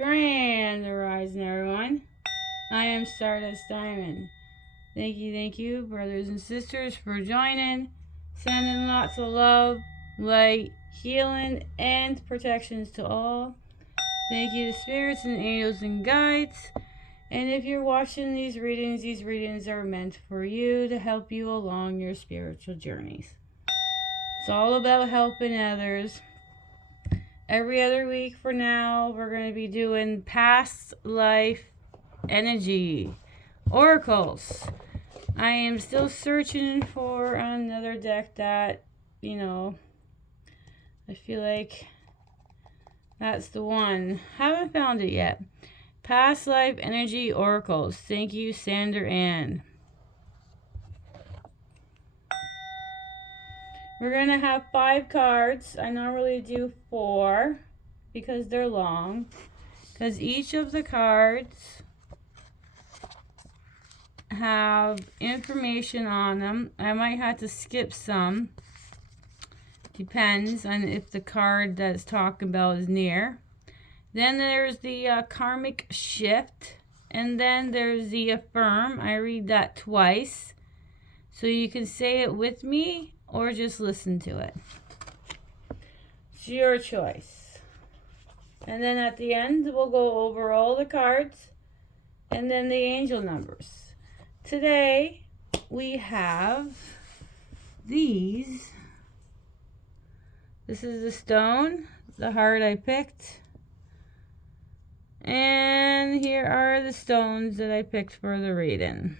Grand Horizon, everyone. I am Stardust Diamond. Thank you, brothers and sisters, for joining. Sending lots of love, light, healing, and protections to all. Thank you to spirits and angels and guides. And if you're watching these readings are meant for you to help you along your spiritual journeys. It's all about helping others. Every other week for now, we're going to be doing past life energy oracles. I am still searching for another deck that, I feel like that's the one. Haven't found it yet. Past life energy oracles. Thank you, Sandra Ann. We're going to have 5 cards. I normally do 4 because they're long. Because each of the cards have information on them. I might have to skip some. Depends on if the card that's talking about is near. Then there's the karmic shift. And then there's the affirm. I read that twice. So you can say it with me or just listen to it. It's your choice. And then at the end, we'll go over all the cards and then the angel numbers. Today, we have these. This is the stone, the heart I picked. And here are the stones that I picked for the reading.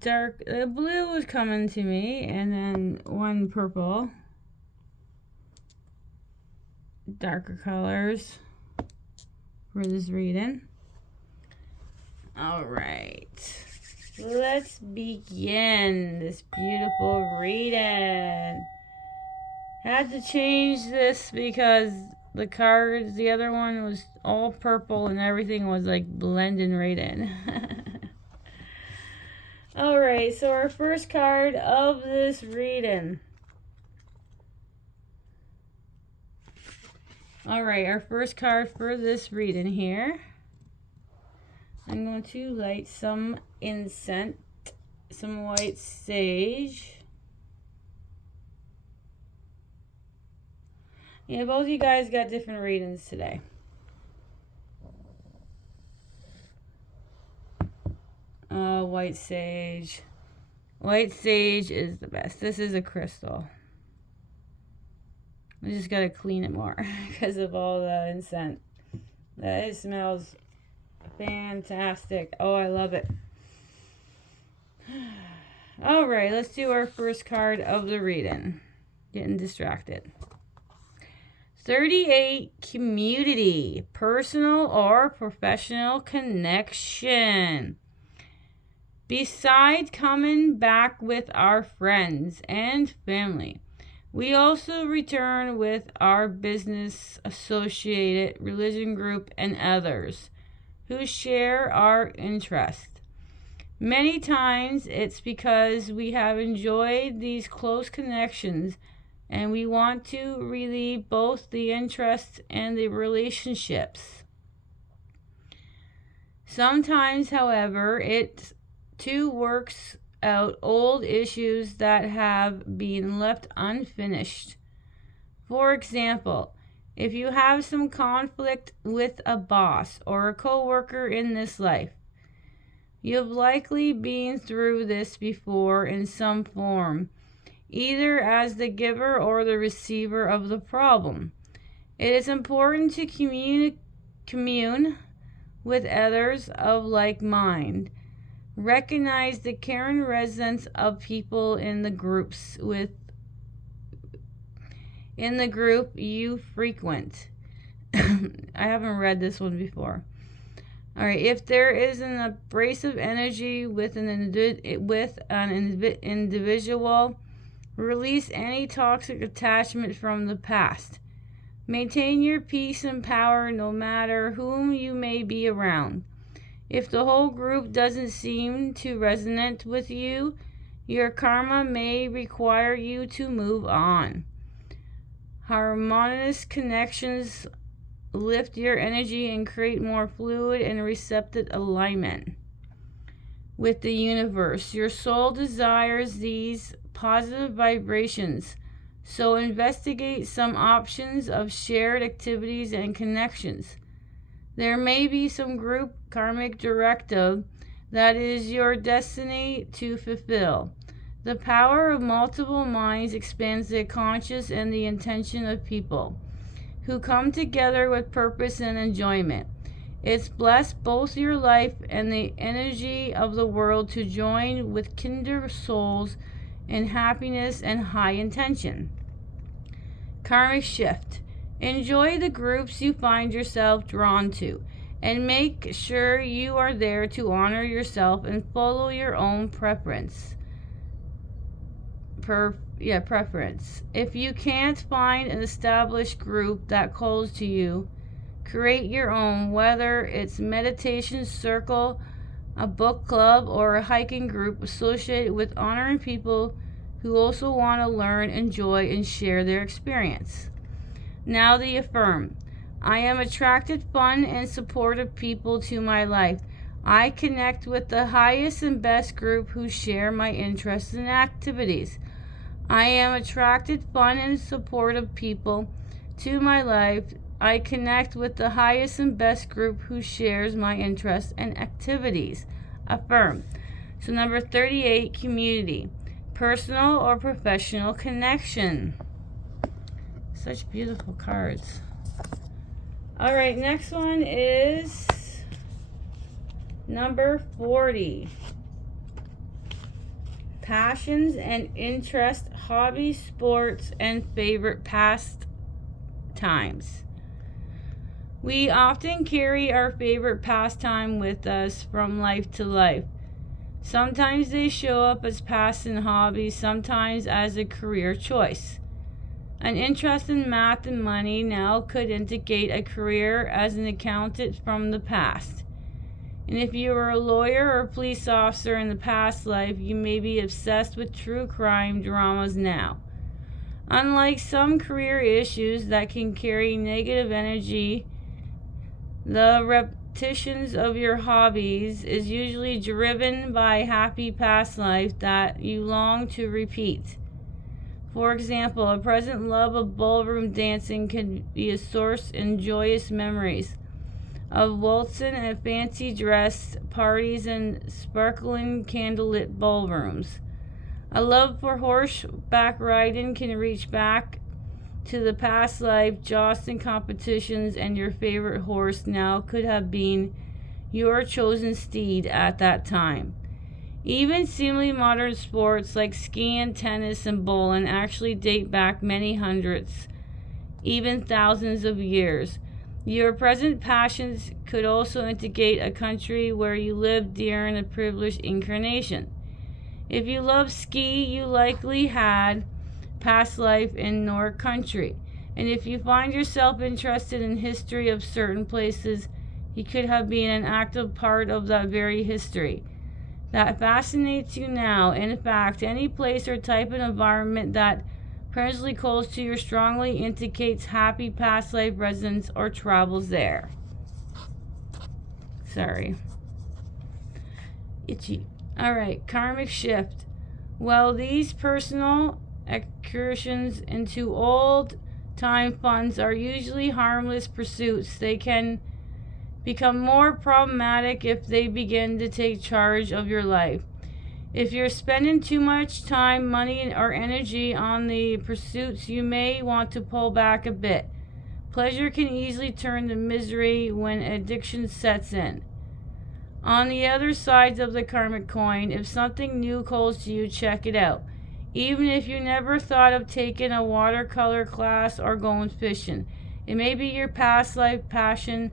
Dark blue was coming to me, and then one purple. Darker colors for this reading. All right, let's begin this beautiful reading. Had to change this because the cards, the other one was all purple and everything was like blending right in. Alright, so our first card of this reading. Alright, our first card for this reading here. I'm going to light some incense, some white sage. Yeah, both of you guys got different readings today. Oh, white sage. White sage is the best. This is a crystal. I just gotta clean it more because of all the incense. It smells fantastic. Oh, I love it. Alright, let's do our first card of the reading. Getting distracted. 38, community, personal or professional connection. Besides coming back with our friends and family, we also return with our business associated, religion group, and others who share our interest. Many times it's because we have enjoyed these close connections and we want to relieve both the interests and the relationships. Sometimes, however, it too works out old issues that have been left unfinished. For example, if you have some conflict with a boss or a co-worker in this life, you've likely been through this before in some form, either as the giver or the receiver of the problem. It is important to commune with others of like mind. Recognize the caring presence of people in the group you frequent. I haven't read this one before. All right, if there is an abrasive energy with an individual, release any toxic attachment from the past. Maintain your peace and power no matter whom you may be around. If the whole group doesn't seem to resonate with you, your karma may require you to move on. Harmonious connections lift your energy and create more fluid and receptive alignment with the universe. Your soul desires these positive vibrations, so investigate some options of shared activities and connections. There may be some group karmic directive that is your destiny to fulfill. The power of multiple minds expands the conscious and the intention of people who come together with purpose and enjoyment. It's blessed both your life and the energy of the world to join with kindred souls in happiness and high intention. Karmic shift. Enjoy the groups you find yourself drawn to, and make sure you are there to honor yourself and follow your own preference. If you can't find an established group that calls to you, create your own, whether it's meditation circle, a book club, or a hiking group associated with honoring people who also want to learn, enjoy, and share their experience. Now the affirm. I am attracted fun and supportive people to my life. I connect with the highest and best group who share my interests and activities. I am attracted fun and supportive people to my life. I connect with the highest and best group who shares my interests and activities. Affirm. So number 38, community. Personal or professional connection. Such beautiful cards. All right, next one is number 40. Passions and interests, hobbies, sports, and favorite pastimes. We often carry our favorite pastime with us from life to life. Sometimes they show up as past and hobbies, sometimes as a career choice. An interest in math and money now could indicate a career as an accountant from the past. And if you were a lawyer or police officer in the past life, you may be obsessed with true crime dramas now. Unlike some career issues that can carry negative energy, the repetitions of your hobbies is usually driven by happy past life that you long to repeat. For example, a present love of ballroom dancing can be a source in joyous memories of waltzing and fancy dress parties and sparkling candlelit ballrooms. A love for horseback riding can reach back to the past life jousting competitions, and your favorite horse now could have been your chosen steed at that time. Even seemingly modern sports like skiing, tennis, and bowling actually date back many hundreds, even thousands of years. Your present passions could also indicate a country where you lived during a privileged incarnation. If you love ski, you likely had past life in North country. And if you find yourself interested in history of certain places, you could have been an active part of that very history that fascinates you now. In fact, any place or type of environment that presently calls to you strongly indicates happy past life residence or travels there. Sorry. Itchy. Alright, karmic shift. Well, these personal excursions into old time funds are usually harmless pursuits. They can become more problematic if they begin to take charge of your life. If you're spending too much time, money, or energy on the pursuits, you may want to pull back a bit. Pleasure can easily turn to misery when addiction sets in. On the other sides of the karmic coin, if something new calls to you, check it out. Even if you never thought of taking a watercolor class or going fishing, it may be your past life passion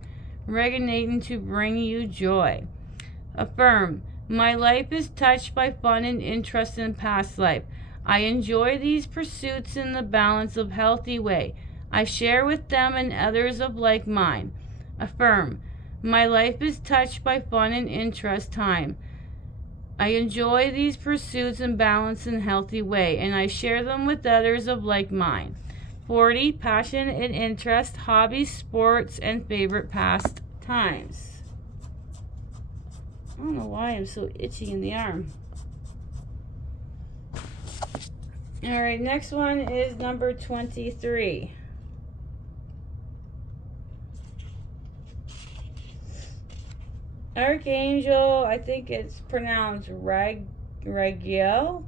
resonating to bring you joy. Affirm. My life is touched by fun and interest in past life. I enjoy these pursuits in the balance of healthy way. I share with them and others of like mind. Affirm. My life is touched by fun and interest time. I enjoy these pursuits in balance and healthy way, and I share them with others of like mind. 40. Passion and interest, hobbies, sports, and favorite pastimes. I don't know why I'm so itchy in the arm. Alright, next one is number 23. Archangel, I think it's pronounced Ragiel,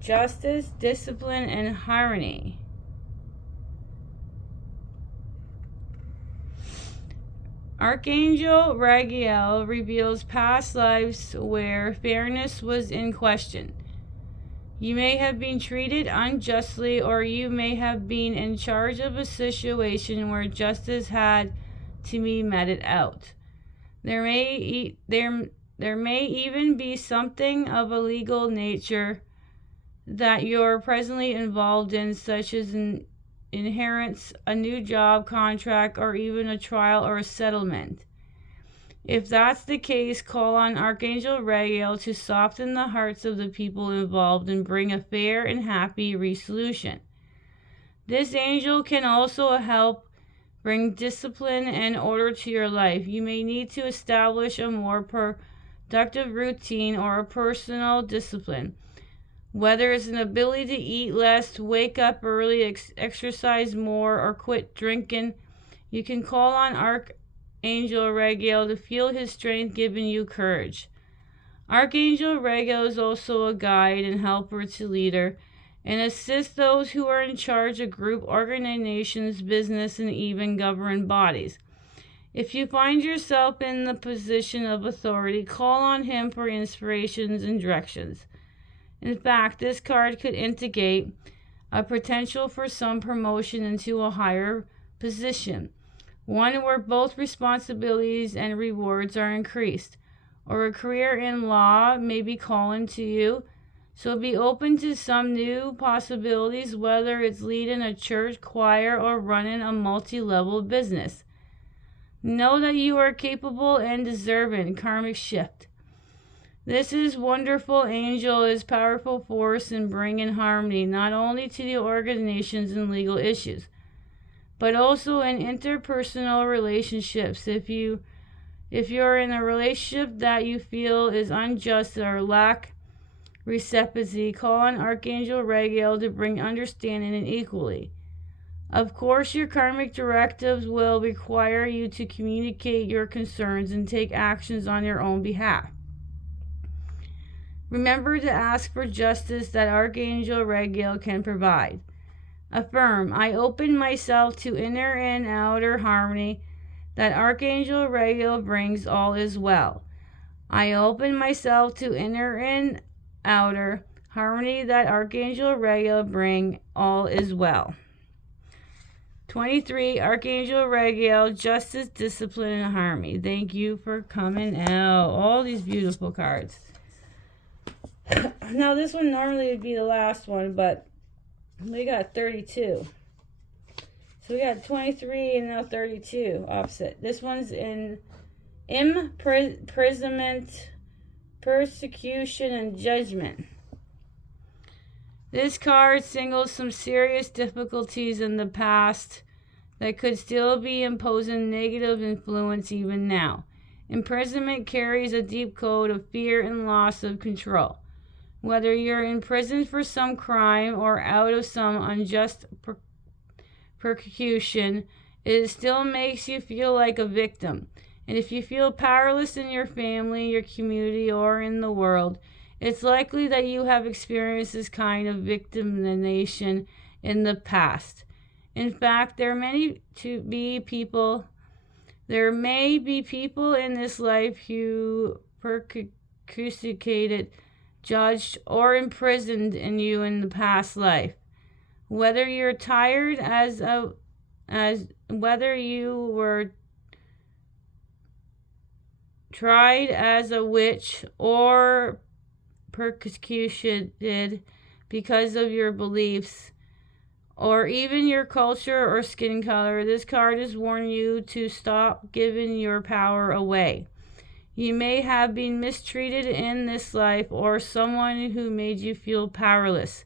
justice, discipline, and harmony. Archangel Ragiel reveals past lives where fairness was in question. You may have been treated unjustly, or you may have been in charge of a situation where justice had to be meted out. There may even be something of a legal nature that you're presently involved in, such as an inheritance, a new job contract, or even a trial or a settlement. If that's the case, call on Archangel Ragiel to soften the hearts of the people involved and bring a fair and happy resolution. This angel can also help bring discipline and order to your life. You may need to establish a more productive routine or a personal discipline. Whether it's an ability to eat less, wake up early, exercise more, or quit drinking, you can call on Archangel Ragiel to feel his strength giving you courage. Archangel Ragiel is also a guide and helper to leader and assists those who are in charge of group organizations, business, and even government bodies. If you find yourself in the position of authority, call on him for inspirations and directions. In fact, this card could indicate a potential for some promotion into a higher position, one where both responsibilities and rewards are increased, or a career in law may be calling to you. So be open to some new possibilities, whether it's leading a church choir or running a multi-level business. Know that you are capable and deserving. Karmic shift. This is wonderful angel is powerful force in bringing harmony not only to the organizations and legal issues, but also in interpersonal relationships. If you're in a relationship that you feel is unjust or lack reciprocity, call on Archangel Ragiel to bring understanding and equality. Of course, your karmic directives will require you to communicate your concerns and take actions on your own behalf. Remember to ask for justice that Archangel Ragiel can provide. Affirm, I open myself to inner and outer harmony that Archangel Ragiel brings. All is well. I open myself to inner and outer harmony that Archangel Ragiel bring. All is well. 23. Archangel Ragiel, justice, discipline, and harmony. Thank you for coming out. All these beautiful cards. Now this one normally would be the last one, but we got 32. So we got 23 and now 32 opposite. This one's in imprisonment, persecution, and judgment. This card singles some serious difficulties in the past that could still be imposing negative influence even now. Imprisonment carries a deep code of fear and loss of control. Whether you're in prison for some crime or out of some unjust persecution, it still makes you feel like a victim. And if you feel powerless in your family, your community, or in the world, it's likely that you have experienced this kind of victimization in the past. In fact, there may be people in this life who persecuted, judged, or imprisoned in you in the past life. Whether you're tired whether you were tried as a witch or persecuted because of your beliefs or even your culture or skin color, this card is warning you to stop giving your power away. You may have been mistreated in this life or someone who made you feel powerless.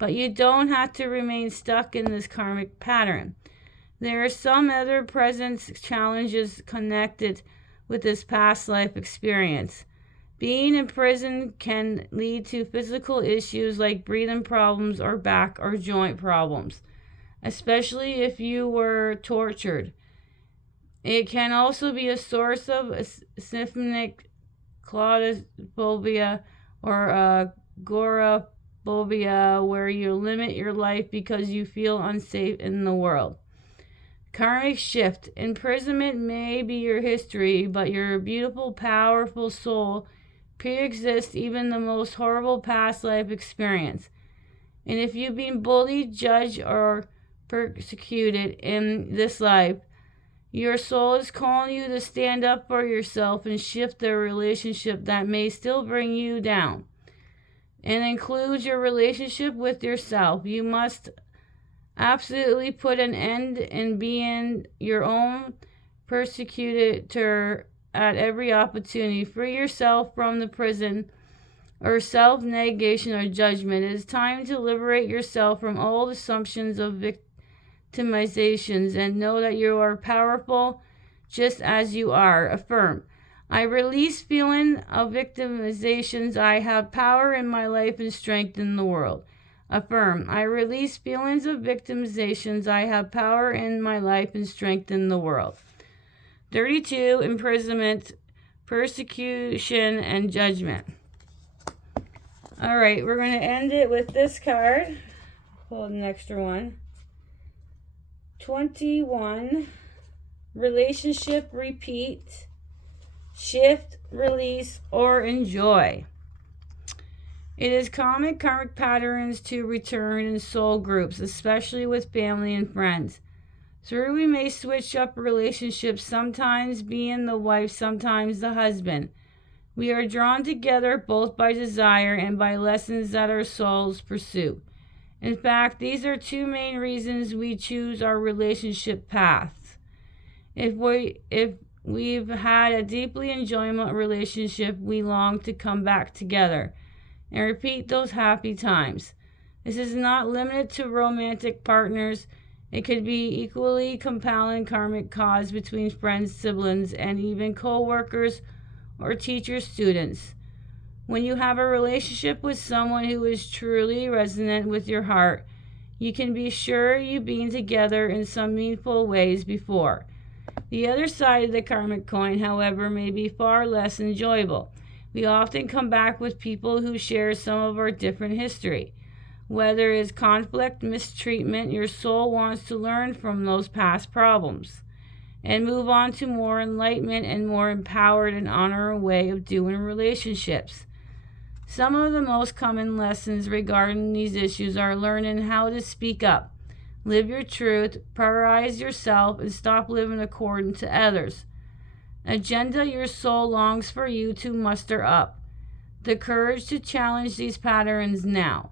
But you don't have to remain stuck in this karmic pattern. There are some other present challenges connected with this past life experience. Being in prison can lead to physical issues like breathing problems or back or joint problems, especially if you were tortured. It can also be a source of syphilitic claustrophobia or agoraphobia, where you limit your life because you feel unsafe in the world. Karmic shift. Imprisonment may be your history, but your beautiful, powerful soul pre-exists even the most horrible past life experience. And if you've been bullied, judged, or persecuted in this life, your soul is calling you to stand up for yourself and shift the relationship that may still bring you down. And includes your relationship with yourself. You must absolutely put an end in being your own persecutor at every opportunity. Free yourself from the prison or self-negation or judgment. It is time to liberate yourself from all assumptions of victimizations and know that you are powerful just as you are. Affirm. I release feeling of victimizations. I have power in my life and strength in the world. Affirm. I release feelings of victimizations. I have power in my life and strength in the world. 32. Imprisonment, persecution, and judgment. All right, we're going to end it with this card. Pull an extra one. 21. Relationship, repeat, shift, release, or enjoy. It is common karmic patterns to return in soul groups, especially with family and friends. Through we may switch up relationships, sometimes being the wife, sometimes the husband. We are drawn together both by desire and by lessons that our souls pursue. In fact, these are two main reasons we choose our relationship paths. If we've had a deeply enjoyable relationship, we long to come back together and repeat those happy times. This is not limited to romantic partners. It could be equally compelling karmic cause between friends, siblings, and even co-workers or teacher students. When you have a relationship with someone who is truly resonant with your heart, you can be sure you've been together in some meaningful ways before. The other side of the karmic coin, however, may be far less enjoyable. We often come back with people who share some of our different history. Whether it's conflict, mistreatment, your soul wants to learn from those past problems and move on to more enlightenment and more empowered and honorable way of doing relationships. Some of the most common lessons regarding these issues are learning how to speak up, live your truth, prioritize yourself, and stop living according to others. Agenda your soul longs for you to muster up. The courage to challenge these patterns now.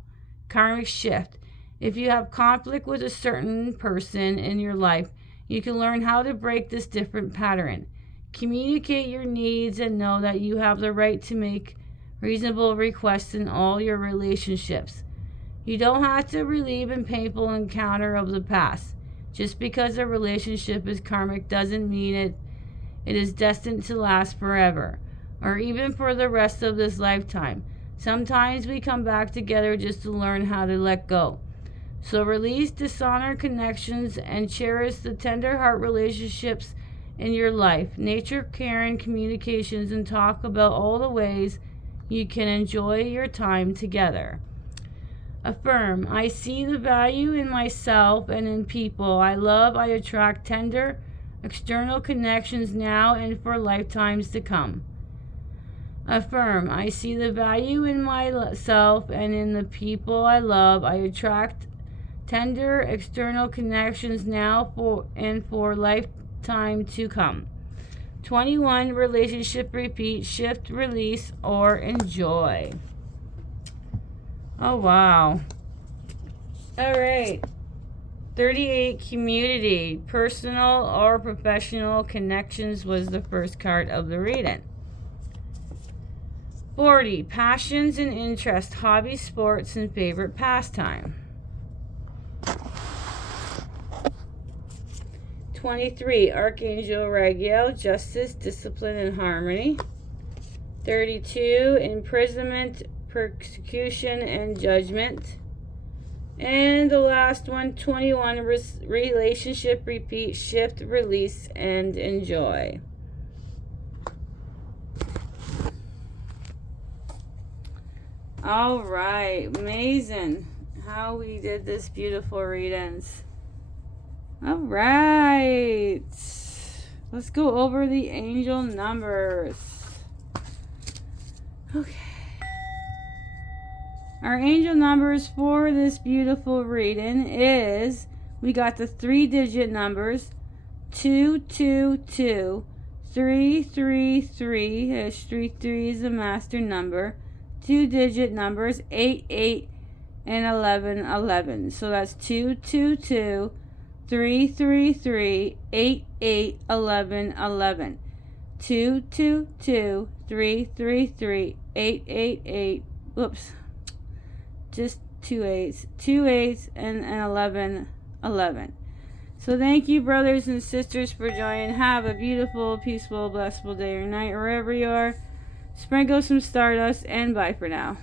Karmic shift. If you have conflict with a certain person in your life, you can learn how to break this different pattern. Communicate your needs and know that you have the right to make reasonable requests in all your relationships. You don't have to relive a painful encounter of the past. Just because a relationship is karmic doesn't mean it is destined to last forever, or even for the rest of this lifetime. Sometimes we come back together just to learn how to let go. So release dishonored connections and cherish the tender heart relationships in your life. Nature, caring, communications, and talk about all the ways you can enjoy your time together. Affirm. I see the value in myself and in people I love. I attract tender external connections now and for lifetimes to come. Affirm. I see the value in myself and in the people I love. I attract tender external connections now for lifetime to come. 21. Relationship, repeat, shift, release, or enjoy. Oh, wow. All right. 38. Community, personal or professional connections was the first card of the reading. 40. Passions and interests, hobby, sports, and favorite pastime. 23. Archangel Raguel, justice, discipline, and harmony. 32. Imprisonment, persecution, and judgment. And the last one, 21. Relationship, repeat, shift, release, and enjoy. All right, amazing how we did this beautiful readings. All right, let's go over the angel numbers. Okay, our angel numbers for this beautiful reading is, we got the 3-digit numbers 222, 333, 3 is a master number, 2-digit numbers 88 and 1111. So that's 222, 333, 88, 1111. 222, 333, 888. Whoops. Just 2 8s. 2 8s and 1111. So thank you, brothers and sisters, for joining. Have a beautiful, peaceful, blissful day or night, wherever you are. Sprinkle some stardust, and bye for now.